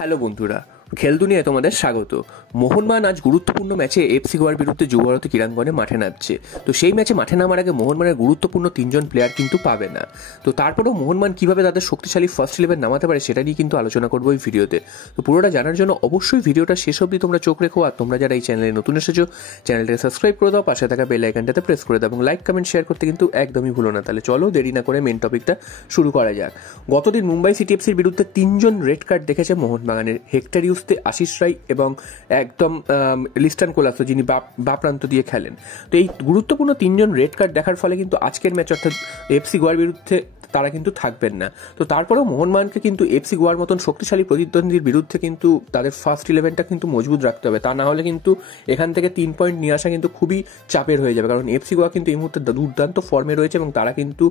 Hello বন্ধুরা, খেলদুনিয়ায় তোমাদের স্বাগত। মোহনবাগান আজ গুরুত্বপূর্ণ ম্যাচে এফসি গোয়ার বিরুদ্ধে যুবভারতী ক্রীড়াঙ্গনে মাঠে নামছে। তো সেই ম্যাচে মাঠে নামার আগে মোহনবাগানের গুরুত্বপূর্ণ 3জন প্লেয়ার কিন্তু পাবে না। তো তারপরেও মোহনবাগান কীভাবে তাদের শক্তিশালী ফার্স্ট 11 নামাতে পারে সেটা নিয়ে কিন্তু আলোচনা করবো এই ভিডিওতে। তো পুরোটা জানার জন্য অবশ্যই ভিডিওটা শেষ অবধি তোমরা চোখ রেখো। আর তোমরা যারা এই চ্যানেলে নতুন এসেছো, চ্যানেলটাকে সাবস্ক্রাইব করে দাও, পাশে থাকা বেল আইকনটাতে প্রেস করে দাও এবং লাইক কমেন্ট শেয়ার করতে কিন্তু একদমই ভুলো না। তাহলে চলো দেরি না করে মেন টপিকটা শুরু করা যাক। গতদিন মুম্বাই সিটি এফসির বিরুদ্ধে 3জন রেড কার্ড দেখেছে মোহনবাগানের। হেক্টর ইউসতে, আশিস রায় এবং একদম লিস্টান কোলাসো, যিনি বাপ্রান্ত দিয়ে খেলেন। তো এই গুরুত্বপূর্ণ 3জন রেড কার্ড দেখার ফলে কিন্তু আজকের ম্যাচ অর্থাৎ এফসি গোয়ার বিরুদ্ধে তারা কিন্তু থাকবেন না। তো তারপরেও মোহনবাগানকে কিন্তু এফসি গোয়ার মতন শক্তিশালী প্রতিদ্বন্দ্বীর বিরুদ্ধে কিন্তু তাদের ফার্স্ট 11টা কিন্তু মজবুত রাখতে হবে। তা না হলে কিন্তু এখান থেকে 3 পয়েন্ট নিয়ে আসা কিন্তু খুবই চাপের হয়ে যাবে, কারণ এফসি গোয়া কিন্তু এই মুহূর্তে দুর্দান্ত ফর্মে রয়েছে এবং তারা কিন্তু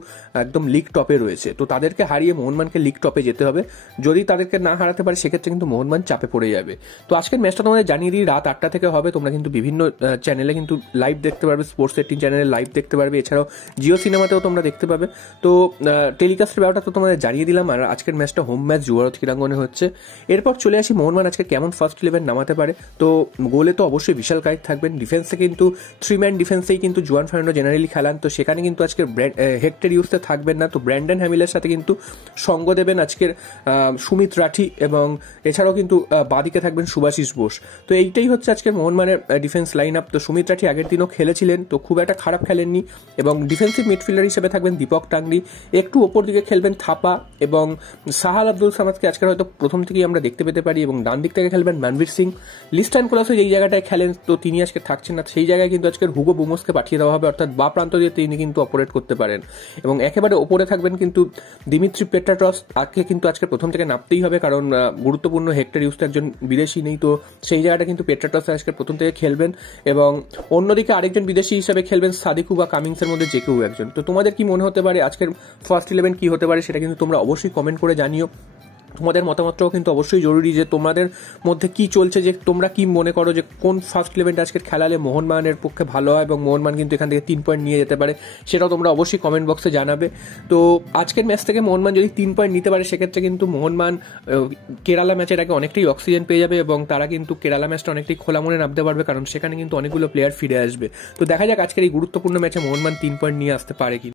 একদম লিগ টপে রয়েছে। তো তাদেরকে হারিয়ে মোহনবাগানকে লিগ টপে যেতে হবে। যদি তাদেরকে না হারাতে পারে সেক্ষেত্রে কিন্তু মোহনবাগান চাপে পড়ে যাবে। তো আজকের ম্যাচটা তোমাদের জানিয়ে দিই, রাত 8টা থেকে হবে। তোমরা কিন্তু বিভিন্ন চ্যানেলে কিন্তু লাইভ দেখতে পারবে, স্পোর্টস 18 চ্যানেলে লাইভ দেখতে পারবে, এছাড়াও জিও সিনেমাতেও তোমরা দেখতে পাবে। তো টেলিকাস্টের ব্যাপারটা তো তোমাদের জানিয়ে দিলাম। আর আজকের ম্যাচটা হোম ম্যাচ যুবভারতী ক্রীড়াঙ্গনে হচ্ছে। এরপর চলে আসি মোহনবাগান আজকে কেমন ফার্স্ট 11 নামাতে পারে। তো গোলে তো অবশ্যই বিশাল কাইত থাকবেন। ডিফেন্সে কিন্তু 3 ম্যান ডিফেন্সেই কিন্তু জুয়ান ফার্নান্ডো জেনারেলি খেলান। তো সেখানে কিন্তু আজকের হেক্টর ইউসতে থাকবেন না। তো ব্র্যান্ডন হ্যামিলের সাথে কিন্তু সঙ্গ দেবেন আজকের সুমিত রাঠি এবং এছাড়াও কিন্তু বাদিকে থাকবেন সুভাশিস বোস। তো এইটাই হচ্ছে আজকের মোহনবাগানের ডিফেন্স লাইন আপ। তো সুমিত রাঠি আগের দিনও খেলেছিলেন, তো খুব একটা খারাপ খেলেননি। এবং ডিফেন্সিভ মিডফিল্ডার হিসেবে থাকবেন দীপক টাংরি, একটু ওপর দিকে খেলবেন থাপা এবং সাহাল আব্দুল সামাদকে আজকের হয়তো প্রথম থেকেই আমরা দেখতে পেতে পারি। এবং ডান দিক থেকে খেলবেন মানবীর সিং। লিস্টান কোলাসো যেই জায়গাটায় খেলেন তো তিনি আজকে থাকছেন না, সেই জায়গায় কিন্তু আজকের হুগো বুমোসকে পাঠিয়ে দেওয়া হবে, অর্থাৎ বা প্রান্ত দিয়ে তিনি কিন্তু অপারেট করতে পারেন। এবং একেবারে ওপরে থাকবেন কিন্তু দিমিত্রি পেট্রাটস। আজকে কিন্তু আজকে প্রথম থেকে নামতেই হবে, কারণ গুরুত্বপূর্ণ হেক্টর ইউস তো একজন বিদেশি নেই। তো সেই জায়গাটা কিন্তু পেট্রাটস আজকে প্রথম থেকে খেলবেন। এবং অন্যদিকে আরেকজন বিদেশি হিসাবে খেলবেন সাদিকু বা কামিংসের মধ্যে যে কেউ একজন। তো তোমাদের কি মনে হতে পারে আজকের ফার্স্ট 11 কি হতে পারে সেটা কিন্তু তোমরা অবশ্যই কমেন্ট করে জানিও। তোমাদের মতামতটাও কিন্তু অবশ্যই জরুরি, যে তোমাদের মধ্যে কি চলছে, যে তোমরা কি মনে করো যে কোন ফার্স্ট 11টা আজকে খেলালে মোহনবাগানের পক্ষে ভালো হয় এবং মোহনবাগান কিন্তু এখান থেকে 3 পয়েন্ট নিয়ে যেতে পারে, সেটাও তোমরা অবশ্যই কমেন্ট বক্সে জানাবে। তো আজকের ম্যাচ থেকে মোহনবাগান যদি 3 পয়েন্ট নিতে পারে সেক্ষেত্রে কিন্তু মোহনবাগান কেরালা ম্যাচের আগে অনেকটাই অক্সিজেন পেয়ে যাবে এবং তারা কিন্তু কেরালা ম্যাচটা অনেকটাই খোলা মনে নামতে পারবে, কারণ সেখানে কিন্তু অনেকগুলো প্লেয়ার ফিরে আসবে। তো দেখা যাক আজকের এই গুরুত্বপূর্ণ ম্যাচে মোহনবাগান 3 পয়েন্ট নিয়ে আসতে পারে কি।